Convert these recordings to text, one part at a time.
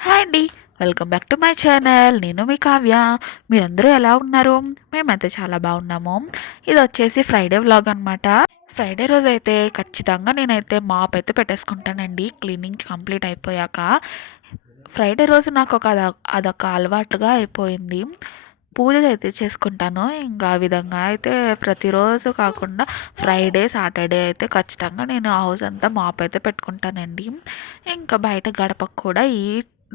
Hi అండి. Welcome back to my channel. నేను మీ కావ్య. మీరందరూ ఎలా ఉన్నారు? మేమైతే చాలా బాగున్నాము. ఇది వచ్చేసి ఫ్రైడే వ్లాగ్ అనమాట. ఫ్రైడే రోజైతే ఖచ్చితంగా నేనైతే మాప్ అయితే పెట్టేసుకుంటానండి క్లీనింగ్ కంప్లీట్ అయిపోయాక. ఫ్రైడే రోజు నాకు అదొక అలవాటుగా అయిపోయింది. పూజ అయితే చేసుకుంటాను. ఇంకా ఆ విధంగా అయితే ప్రతిరోజు కాకుండా ఫ్రైడే, సాటర్డే అయితే ఖచ్చితంగా నేను హౌస్ అంతా మాప్ అయితే పెట్టుకుంటానండి. ఇంకా బయట గడపకు కూడా ఈ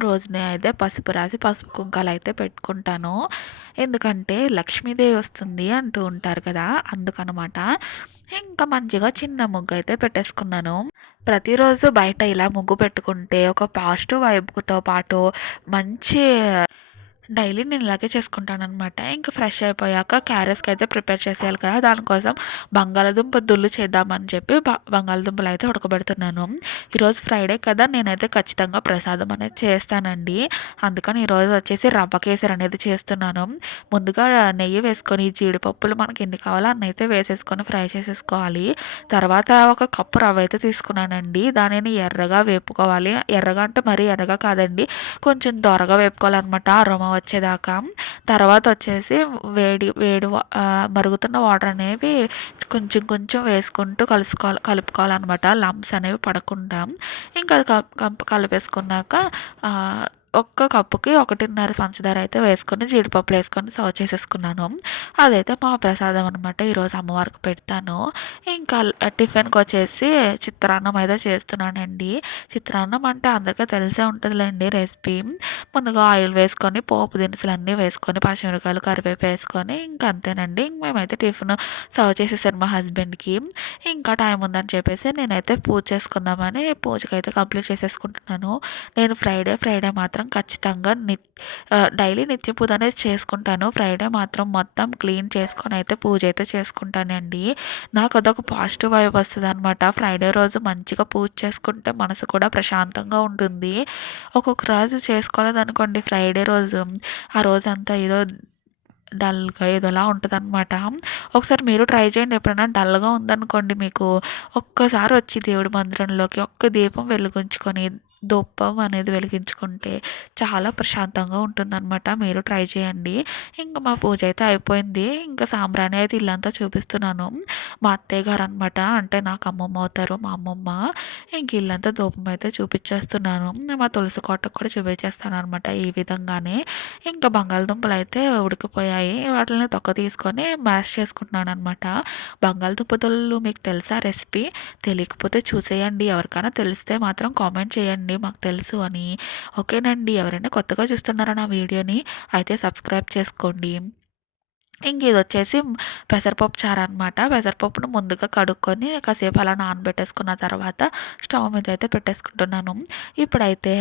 రోజునే అయితే పసుపు రాసి పసుపు కుంకాలు అయితే పెట్టుకుంటాను. ఎందుకంటే లక్ష్మీదేవి వస్తుంది అంటూ ఉంటారు కదా! అందుకనమాట. ఇంకా మంచిగా చిన్న ముగ్గు అయితే పెట్టేసుకున్నాను. ప్రతిరోజు బయట ఇలా ముగ్గు పెట్టుకుంటే ఒక పాజిటివ్ వైబ్‌తో పాటు మంచి డైలీ నేను ఇలాగే చేసుకుంటాననమాట. ఇంక ఫ్రెష్ అయిపోయాక క్యారెట్స్‌కి అయితే ప్రిపేర్ చేసేయాలి కదా! దానికోసం బంగాళాదుంప దుల్లు చేద్దామని చెప్పి బంగాళదుంపలు అయితే ఉడకబెడుతున్నాను. ఈరోజు ఫ్రైడే కదా! నేనైతే ఖచ్చితంగా ప్రసాదం అనేది చేస్తానండి. అందుకని ఈరోజు వచ్చేసి రవ్వ కేసరి అనేది చేస్తున్నాను. ముందుగా నెయ్యి వేసుకొని జీడిపప్పులు మనకి ఎన్ని కావాలో అన్ని అయితే వేసేసుకొని ఫ్రై చేసేసుకోవాలి. తర్వాత ఒక కప్పు రవ్వ అయితే తీసుకున్నానండి. దానిని ఎర్రగా వేపుకోవాలి. ఎర్రగా అంటే మరీ ఎర్రగా కాదండి. కొంచెం దోరగా వేపుకోవాలనమాట అరోమా వచ్చేదాకా. తర్వాత వచ్చేసి మరుగుతున్న వాటర్ అనేవి కొంచెం కొంచెం వేసుకుంటూ కలుపుకోవాలనమాట లంప్స్ అనేవి పడకుండా. ఇంకా అది కలిపేసుకున్నాక ఒక్క కప్పుకి 1.5 పంచదార అయితే వేసుకొని జీడిపప్పులు వేసుకొని సర్వ్ చేసేసుకున్నాను. అదైతే మా ప్రసాదం అనమాట. ఈరోజు అమ్మవారికి పెడతాను. ఇంకా టిఫిన్కి వచ్చేసి చిత్రాన్నం అయితే చేస్తున్నానండి. చిత్రాన్నం అంటే అందరికీ తెలిసే ఉంటుందిలేండి రెసిపీ. ముందుగా ఆయిల్ వేసుకొని పోపు దినుసులన్నీ వేసుకొని పచ్చిమిరపకాయలు కరివేపు వేసుకొని ఇంకా అంతేనండి. మేమైతే టిఫిన్ సర్వ్ చేసేసాను మా హస్బెండ్కి. ఇంకా టైం ఉందని చెప్పేసి నేనైతే పూజ చేసుకుందామని పూజకైతే కంప్లీట్ చేసేసుకుంటున్నాను. నేను ఫ్రైడే మాత్రం ఖచ్చితంగా డైలీ నిత్య పూజ అనేది చేసుకుంటాను. ఫ్రైడే మాత్రం మొత్తం క్లీన్ చేసుకొని అయితే పూజ అయితే చేసుకుంటానండి. నాకు అదొక పాజిటివ్ వైబ్ వస్తుంది అనమాట. ఫ్రైడే రోజు మంచిగా పూజ చేసుకుంటే మనసు కూడా ప్రశాంతంగా ఉంటుంది. ఒక్కొక్క రోజు చేసుకోలేదనుకోండి ఫ్రైడే రోజు, ఆ రోజంతా ఏదో డల్‌గా ఏదోలా ఉంటదనమాట. ఒకసారి మీరు ట్రై చేయండి. ఎప్పుడైనా డల్‌గా ఉందనుకోండి మీకు, ఒక్కసారి వచ్చి దేవుడి మందిరంలోకి ఒక్క దీపం వెలిగించుకొని, ధూపం అనేది వెలిగించుకుంటే చాలా ప్రశాంతంగా ఉంటుందనమాట. మీరు ట్రై చేయండి. ఇంక మా పూజ అయితే అయిపోయింది. ఇంకా సాంబ్రాణి అయితే ఇల్లంతా చూపిస్తున్నాను. మా అత్తయ్య గారనమాట. అంటే నాకు అమ్మమ్మ అవుతారు మా అమ్మమ్మ. ఇంక ఇల్లంతా ధూపం అయితే చూపిచ్చేస్తున్నాను. మా తులసి కోటకు కూడా చూపించేస్తాననమాట ఈ విధంగానే. ఇంకా బంగాళదుంపలు అయితే ఉడికిపోయాయి. వాటిని తొక్క తీసుకొని మ్యాష్ చేసుకుంటున్నాననమాట. బంగాళదుంప తొలలు మీకు తెలుసా రెసిపీ? తెలియకపోతే చూసేయండి. ఎవరికైనా తెలిస్తే మాత్రం కామెంట్ చేయండి మాకు తెలుసు అని. ఓకేనండి. ఎవరైనా కొత్తగా చూస్తున్నారా నా వీడియోని అయితే సబ్స్క్రైబ్ చేసుకోండి. ఇంక ఇదొచ్చేసి పెసరపప్పు చారు అనమాట. పెసరపప్పును ముందుగా కడుక్కొని కాసేపు అలా నానబెట్టేసుకున్న తర్వాత స్టవ్ మీద అయితే పెట్టేసుకుంటున్నాను. ఇప్పుడైతే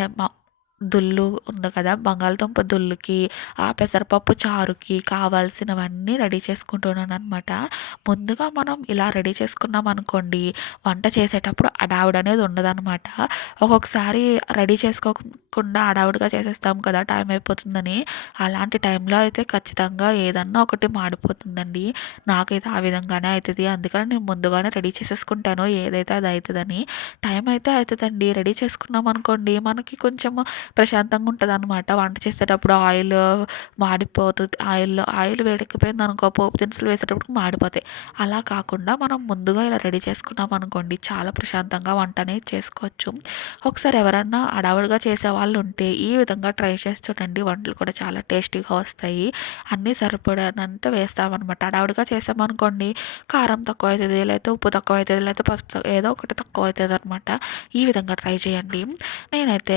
దుల్లు ఉంది కదా! బంగాళదుంప దుల్లుకి, ఆ పెసరపప్పు చారుకి కావాల్సినవన్నీ రెడీ చేసుకుంటున్నాననమాట. ముందుగా మనం ఇలా రెడీ చేసుకున్నామనుకోండి, వంట చేసేటప్పుడు హడావుడనేది ఉండదనమాట. ఒక్కొక్కసారి రెడీ చేసుకోకుండా హడావుడిగా చేసేస్తాం కదా! టైం అయిపోతుందని. అలాంటి టైంలో అయితే ఖచ్చితంగా ఏదన్నా ఒకటి మాడిపోతుందండి. నాకైతే ఆ విధంగానే అయితది. అందుకని నేను ముందుగానే రెడీ చేసేసుకుంటాను. ఏదైతే అది అయితదని. టైం అయితే అయితదండి. రెడీ చేసుకున్నామనుకోండి, మనకి కొంచెం ప్రశాంతంగా ఉంటదనమాట. వంట చేసేటప్పుడు మాడిపోతది. ఆయిల్ వేడెక్కిపోయిందనుకో పోపు దినుసులు వేసేటప్పటికి మాడిపోతాయి. అలా కాకుండా మనం ముందుగా ఇలా రెడీ చేసుకున్నామనుకోండి, చాలా ప్రశాంతంగా వంట అనేది చేసుకోవచ్చు. ఒకసారి ఎవరన్నా హడావుడిగా చేసేవాళ్ళు ఉంటే ఈ విధంగా ట్రై చేసి చూడండి. వంటలు కూడా చాలా టేస్టీగా వస్తాయి. అన్నీ సరిపడినంత వేస్తామనమాట. హడావుడిగా చేసామనుకోండి, కారం తక్కువ అవుతది, లేకపోతే ఉప్పు తక్కువ అవుతది, లేకపోతే పసుపు ఏదో ఒకటి తక్కువ అవుతదనమాట. ఈ విధంగా ట్రై చేయండి. నేనైతే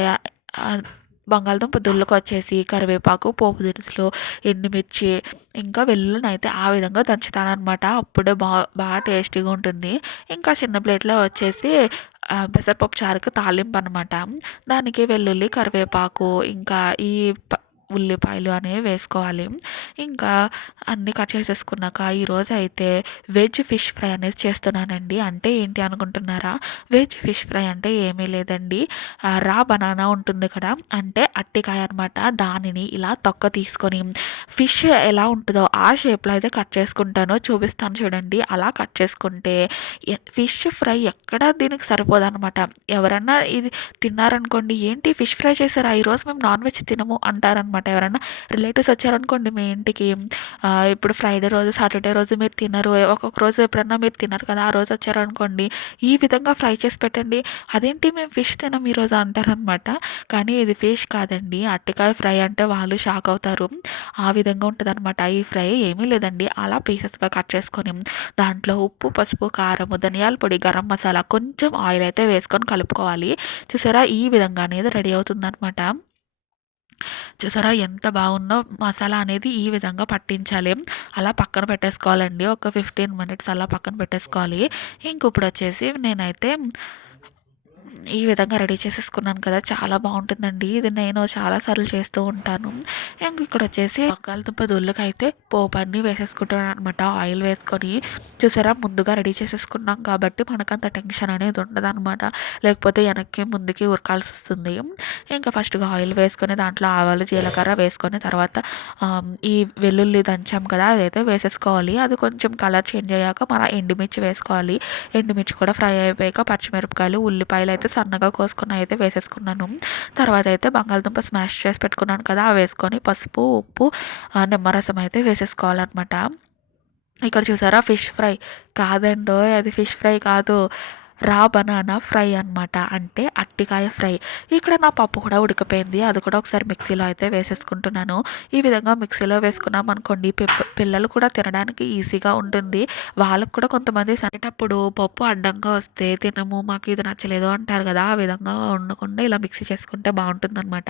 బంగాళదుంప దుళ్ళకొచ్చేసి కరివేపాకు, పోపు దినుసులు, ఎండుమిర్చి, ఇంకా వెల్లుల్లినైతే ఆ విధంగా దంచుతాననమాట. అప్పుడే బాగా టేస్టీగా ఉంటుంది. ఇంకా చిన్న ప్లేట్‌లో వచ్చేసి పెసరపప్పు చారుకి తాలింపు అనమాట. దానికి వెల్లుల్లి, కరివేపాకు ఇంకా ఈ ఉల్లిపాయలు అనేవి వేసుకోవాలి. ఇంకా అన్నీ కట్ చేసేసుకున్నాక ఈరోజు అయితే వెజ్ ఫిష్ ఫ్రై అనేది చేస్తున్నానండి. అంటే ఏంటి అనుకుంటున్నారా? వెజ్ ఫిష్ ఫ్రై అంటే ఏమీ లేదండి. రా బనానా ఉంటుంది కదా! అంటే అరటికాయ అనమాట. దానిని ఇలా తొక్క తీసుకొని ఫిష్ ఎలా ఉంటుందో ఆ షేప్‌లో అయితే కట్ చేసుకుంటాను. చూపిస్తాను చూడండి. అలా కట్ చేసుకుంటే ఫిష్ ఫ్రై ఎక్కడ దీనికి సరిపోదనమాట. ఎవరన్నా ఇది తిన్నారనుకోండి, "ఏంటి ఫిష్ ఫ్రై చేశారా? ఈరోజు మేము నాన్ వెజ్ తినము" అంటారనమాట. ఎవరన్నా రిలేటివ్స్ వచ్చారనుకోండి మీ ఇంటికి, ఇప్పుడు ఫ్రైడే రోజు, సాటర్డే రోజు మీరు తినరు. ఒక్కొక్క రోజు ఎప్పుడన్నా మీరు తినరు కదా! ఆ రోజు వచ్చారనుకోండి, "ఈ విధంగా ఫ్రై చేసి పెట్టండి." "అదేంటి మేము ఫిష్ తినం ఈరోజు" అంటారనమాట. కానీ ఇది ఫిష్ కాదండి. అరటికాయ ఫ్రై అంటే వాళ్ళు షాక్ అవుతారు. ఆ విధంగా ఉంటదనమాట. ఈ ఫ్రై ఏమీ లేదండి. అలా పీసెస్‌గా కట్ చేసుకొని దాంట్లో ఉప్పు, పసుపు, కారము, ధనియాల పొడి, గరం మసాలా, కొంచెం ఆయిల్ అయితే వేసుకొని కలుపుకోవాలి. చూసారా? ఈ విధంగా అనేది రెడీ అవుతుందనమాట. చూసారా ఎంత బాగుందో మసాలా అనేది ఈ విధంగా పట్టించాలి. అలా పక్కన పెట్టేసుకోవాలండి. ఒక 15 మినిట్స్ అలా పక్కన పెట్టేసుకోవాలి. ఇంక ఇప్పుడొచ్చేసి నేనైతే ఈ విధంగా రెడీ చేసేసుకున్నాను కదా! చాలా బావుంటుందండి. ఇది నేను చాలా సార్లు చేస్తూ ఉంటాను. ఇంక ఇక్కడొచ్చేసి బంగాళదుంప దొల్లకైతే పోపన్నీ వేసేసుకుంటాననమాట. ఆయిల్ వేసుకొని చూసారా ముందుగా రెడీ చేసేసుకున్నాం కాబట్టి మనకంత టెన్షన్ అనేది ఉండదనమాట. లేకపోతే వెనక్కి, ముందుకి ఉరకాల్సొస్తుంది. ఇంకా ఫస్ట్‌గా ఆయిల్ వేసుకొని దాంట్లో ఆవాలు, జీలకర్ర వేసుకొని తర్వాత ఈ వెల్లుల్లి దంచాం కదా! అదైతే వేసేసుకోవాలి. అది కొంచెం కలర్ చేంజ్ అయ్యాక మన ఎండుమిర్చి వేసుకోవాలి. ఎండుమిర్చి కూడా ఫ్రై అయిపోయాక పచ్చిమిరపకాయలు, ఉల్లిపాయలు అయితే సన్నగా కోసుకొని అయితే వేసేసుకున్నాను. తర్వాత అయితే బంగాళదుంప స్మాష్ చేసి పెట్టుకున్నాను కదా! అవి వేసుకొని పసుపు, ఉప్పు, నిమ్మరసం అయితే వేసేసుకోవాలనమాట. ఇక్కడ చూసారా ఫిష్ ఫ్రై కాదండోయ్! అది ఫిష్ ఫ్రై కాదు. రా బనానా ఫ్రై అనమాట. అంటే అరటికాయ ఫ్రై. ఇక్కడ నా పప్పు కూడా ఉడికిపోయింది. అది కూడా ఒకసారి మిక్సీలో అయితే వేసేసుకుంటున్నాను. ఈ విధంగా మిక్సీలో వేసుకున్నామనుకోండి పిల్లలు కూడా తినడానికి ఈజీగా ఉంటుంది. వాళ్ళకి కూడా కొంతమంది తినేటప్పుడు పప్పు అడ్డంగా వస్తే తినము, మాకు ఇది నచ్చలేదు అంటారు కదా! ఆ విధంగా ఉండకుండా ఇలా మిక్సీ చేసుకుంటే బావుంటుందనమాట.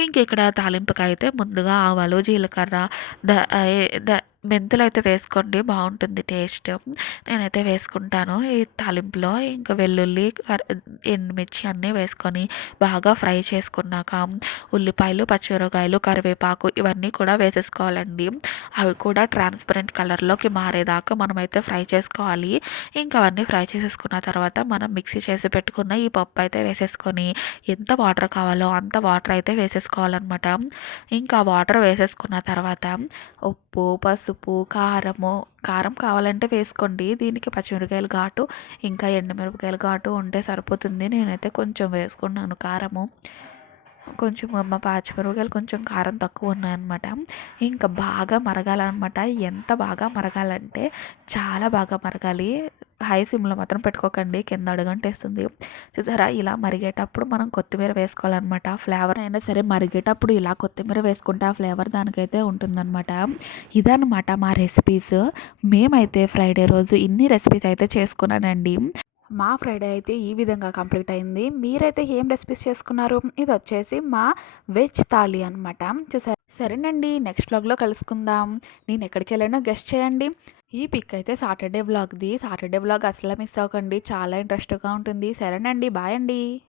ఇంక ఇక్కడ తాలింపుకైతే ముందుగా ఆవాలు, జీలకర్ర, ద ద మెంతులైతే వేసుకోండి బావుంటుంది టేస్ట్. నేనైతే వేసుకుంటాను ఈ తాలింపులో. ఇంకా వెల్లుల్లి, ఎండుమిర్చి అన్నీ వేసుకొని బాగా ఫ్రై చేసుకున్నాక ఉల్లిపాయలు, పచ్చిమిరపకాయలు, కరివేపాకు ఇవన్నీ కూడా వేసేసుకోవాలండి. అవి కూడా ట్రాన్స్పరెంట్ కలర్‌లోకి మారేదాకా మనమైతే ఫ్రై చేసుకోవాలి. ఇంకా అవన్నీ ఫ్రై చేసేసుకున్న తర్వాత మనం మిక్సీ చేసి పెట్టుకున్న ఈ పప్పు అయితే వేసేసుకొని ఎంత వాటర్ కావాలో అంత వాటర్ అయితే వేసేసుకోవాలనమాట. ఇంకా వాటర్ వేసేసుకున్న తర్వాత ఉప్పు, పసుపు, కారం కావాలంటే వేసుకోండి. దీనికి పచ్చిమిరపకాయలు ఘాటు, ఇంకా ఎండుమిరపకాయలు ఘాటు ఉంటే సరిపోతుంది. నేనైతే కొంచెం వేసుకున్నాను కారము. కొంచెం పచ్చిమిరపకాయలు కొంచెం కారం తక్కువ ఉన్నాయన్నమాట. ఇంకా బాగా మరగాలనమాట. ఎంత బాగా మరగాలంటే చాలా బాగా మరగాలి. హై సిమ్‌లో మాత్రం పెట్టుకోకండి. కింద అడుగంటేస్తుంది. చూసారా ఇలా మరిగేటప్పుడు మనం కొత్తిమీర వేసుకోవాలనమాట. ఫ్లేవర్ అయినా సరే మరిగేటప్పుడు ఇలా కొత్తిమీర వేసుకుంటే ఆ ఫ్లేవర్ దానికైతే ఉంటుందనమాట. ఇదనమాట మా రెసిపీస్. మేమైతే ఫ్రైడే రోజు ఇన్ని రెసిపీస్ అయితే చేసుకున్నానండి. మా ఫ్రైడే అయితే ఈ విధంగా కంప్లీట్ అయింది. మీరైతే ఏం రెసిపీస్ చేసుకున్నారు? ఇదొచ్చేసి మా వెజ్ థాలీ అనమాట. చూసారా? సరేనండి. నెక్స్ట్ వ్లాగ్‌లో కలుసుకుందాం. నేను ఎక్కడికెళ్ళానో గెస్ చేయండి. ఈ పిక్ అయితే సాటర్డే వ్లాగ్‌ది. సాటర్డే వ్లాగ్ అస్సలు మిస్ అవ్వకండి. చాలా ఇంట్రెస్ట్‌గా ఉంటుంది. సరేనండి. బాయ్ అండి.